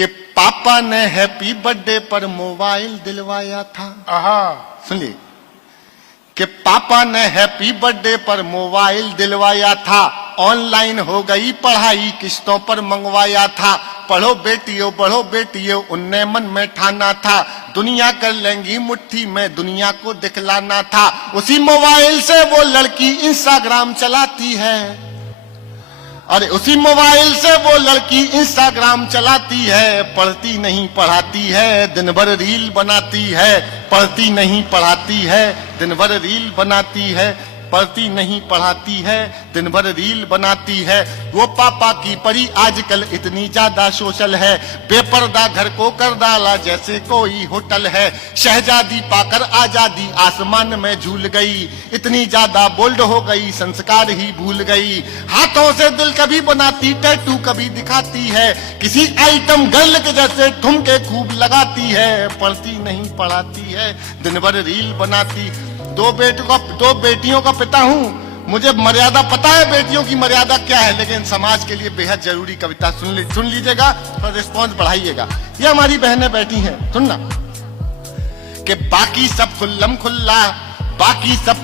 कि पापा ने हैप्पी बर्थडे पर मोबाइल दिलवाया था। सुनिए कि पापा ने हैप्पी बर्थडे पर मोबाइल दिलवाया था, ऑनलाइन हो गई पढ़ाई किस्तों पर मंगवाया था। पढ़ो बेटियों उनने मन में ठाना था, दुनिया कर लेंगी मुट्ठी में दुनिया को दिखलाना था। उसी मोबाइल से वो लड़की इंस्टाग्राम चलाती है, अरे उसी मोबाइल से वो लड़की इंस्टाग्राम चलाती है। पढ़ती नहीं पढ़ाती है, दिन भर रील बनाती है। पढ़ती नहीं पढ़ाती है, दिन भर रील बनाती है। पढ़ती नहीं पढ़ाती है, दिन भर रील बनाती है। वो पापा की परी आजकल इतनी ज्यादा सोशल है, बेपर्दा घर को कर डाला जैसे कोई होटल है। शहजादी पाकर आजादी आसमान में झूल गई, इतनी ज्यादा बोल्ड हो गई संस्कार ही भूल गई। हाथों से दिल कभी बनाती, टैटू कभी दिखाती है, किसी आइटम गर्ल के जैसे ठुमके खूब लगाती है। पढ़ती नहीं पढ़ाती है, दिन भर रील बनाती। दो बेटियों का पिता हूँ, मुझे मर्यादा पता है बेटियों की मर्यादा क्या है, लेकिन समाज के लिए बेहद जरूरी कविता सुन लीजिएगा और रिस्पॉन्स बढ़ाइएगा। ये हमारी बहनें बैठी हैं, सुनना कि बाकी सब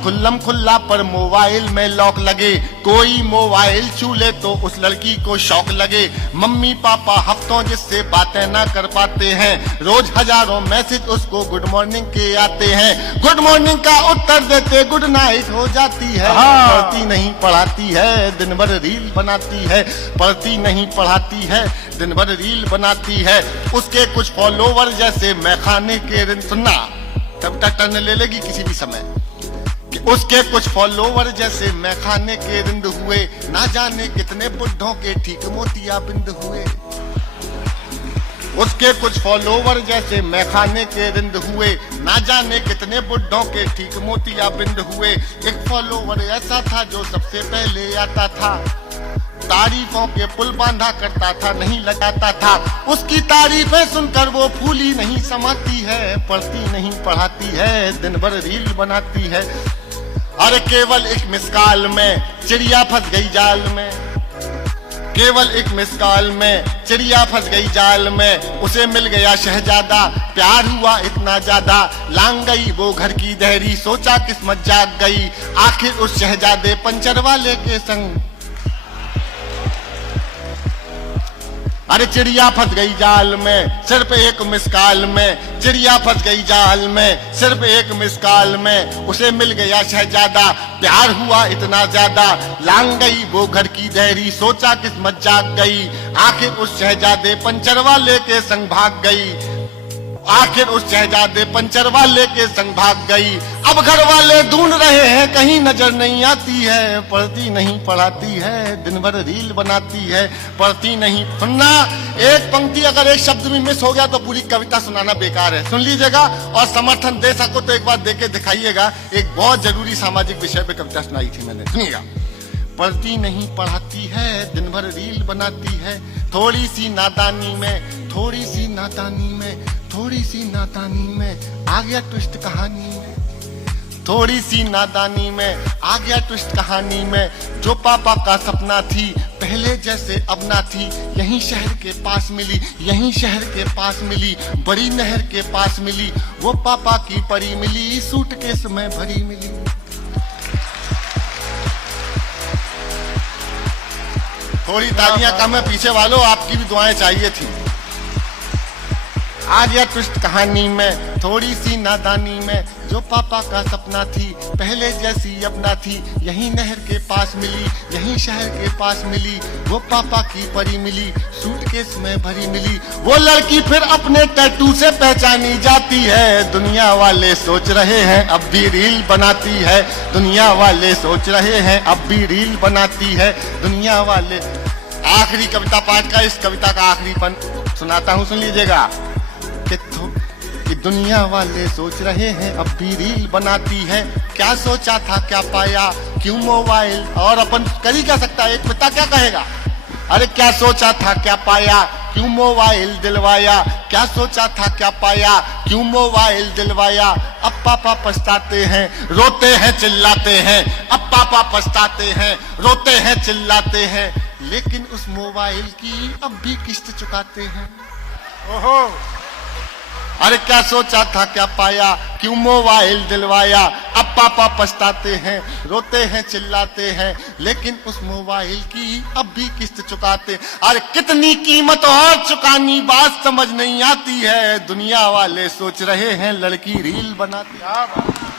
खुल्लम खुल्ला पर मोबाइल में लॉक लगे। कोई मोबाइल छू ले तो उस लड़की को शौक लगे। मम्मी पापा हफ्तों जिससे बातें ना कर पाते हैं, रोज हजारों मैसेज उसको गुड मॉर्निंग के आते हैं। गुड मॉर्निंग का उत्तर देते गुड नाइट हो जाती है। पढ़ती नहीं पढ़ाती है, दिन भर रील बनाती है। पढ़ती नहीं पढ़ाती है, दिन भर रील बनाती है। उसके कुछ फॉलोवर जैसे मैं खाने के दिन, सुनना तब तक टर्न ले लेगी किसी भी समय, कि उसके कुछ फॉलोवर जैसे मैं खाने के रिंद हुए। ना जाने कितने बुढ़ों के ठीक मोतिया बिंद हुए। उसके कुछ फॉलोवर जैसे मैं खाने के रिंद हुए, ना जाने कितने बुढ़ों के ठीक मोतिया बिंद हुए। एक फॉलोवर ऐसा था जो सबसे पहले आता था, तारीफों के पुल बांधा करता था, नहीं लगाता था। उसकी तारीफें सुनकर वो फूली नहीं समाती है। पढ़ती नहीं पढ़ाती है, दिन भर रील बनाती है। अरे केवल एक मिस कॉल में चिड़िया फंस गई जाल में, केवल एक मिस कॉल में चिड़िया फंस गई जाल में। उसे मिल गया शहजादा, प्यार हुआ इतना ज्यादा। लांग गई वो घर की देहरी, सोचा किस्मत जाग गई। आखिर उस शहजादे पंचर वाले के संग, अरे चिड़िया फंस गई जाल में सिर्फ एक मिस कॉल में। चिड़िया फंस गई जाल में सिर्फ एक मिस कॉल में। उसे मिल गया शहजादा, प्यार हुआ इतना ज्यादा। लांग गई वो घर की देहरी, सोचा किस्मत जाग गई। आखिर उस शहजादे पंचर वाले के संग भाग गई। आखिर उस शहजादे पंचर वाले के संग भाग गई। अब घर वाले ढूंढ रहे हैं, कहीं नजर नहीं आती है। पढ़ती नहीं पढ़ाती है, दिन भर रील बनाती है। पढ़ती नहीं, सुनना एक पंक्ति अगर एक शब्द भी मिस हो गया तो पूरी कविता सुनाना बेकार है। सुन लीजिएगा और समर्थन दे सको तो एक बार दे के दिखाइएगा। एक बहुत जरूरी सामाजिक विषय पे कविता सुनाई थी मैंने, सुनिएगा। पढ़ती नहीं पढ़ाती है, दिन भर रील बनाती है। थोड़ी सी नादानी में, थोड़ी सी नादानी में, थोड़ी सी नादानी में आ गया ट्विस्ट कहानी में। थोड़ी सी नादानी में आ गया ट्विस्ट कहानी में। जो पापा का सपना थी पहले जैसे अब ना थी। यहीं शहर के पास मिली, यहीं शहर के पास मिली। बड़ी नहर के पास मिली, वो पापा की परी मिली। सूटकेस में भरी मिली। थोड़ी तालियां कम है पीछे वालों, आपकी भी दुआएं चाहिए थी। आ गया ट्विस्ट कहानी में, थोड़ी सी नादानी में। जो पापा का सपना थी पहले जैसी अब ना थी। यहीं नहर के पास मिली, यहीं शहर के पास मिली। वो पापा की परी मिली, सूटकेस में भरी मिली। वो लड़की फिर अपने टैटू से पहचानी जाती है। दुनिया वाले सोच रहे हैं अब भी रील बनाती है। दुनिया वाले सोच रहे हैं अब भी रील बनाती है। दुनिया वाले, आखिरी कविता पाठ का, इस कविता का आखिरी पन सुनाता हूँ, सुन लीजिएगा। कि दुनिया वाले सोच रहे हैं अब भी रील बनाती है। क्या सोचा था क्या पाया, क्यों मोबाइल, और अपन कर ही क्या सकता है, एक पिता क्या कहेगा। अरे क्या सोचा था क्या पाया, क्यों मोबाइल दिलवाया। क्या सोचा था क्या पाया, क्यों मोबाइल दिलवाया। अब पापा पछताते हैं, रोते हैं चिल्लाते हैं। अब पापा पछताते हैं, रोते हैं चिल्लाते हैं। लेकिन उस मोबाइल की अब भी किस्त चुकाते हैं। ओहो, अरे क्या सोचा था क्या पाया, क्यों मोबाइल दिलवाया। अब पापा पछताते हैं, रोते हैं, चिल्लाते हैं, लेकिन उस मोबाइल की अब भी किस्त चुकाते। अरे कितनी कीमत और चुकानी, बात समझ नहीं आती है। दुनिया वाले सोच रहे हैं लड़की रील बनाती। क्या बात।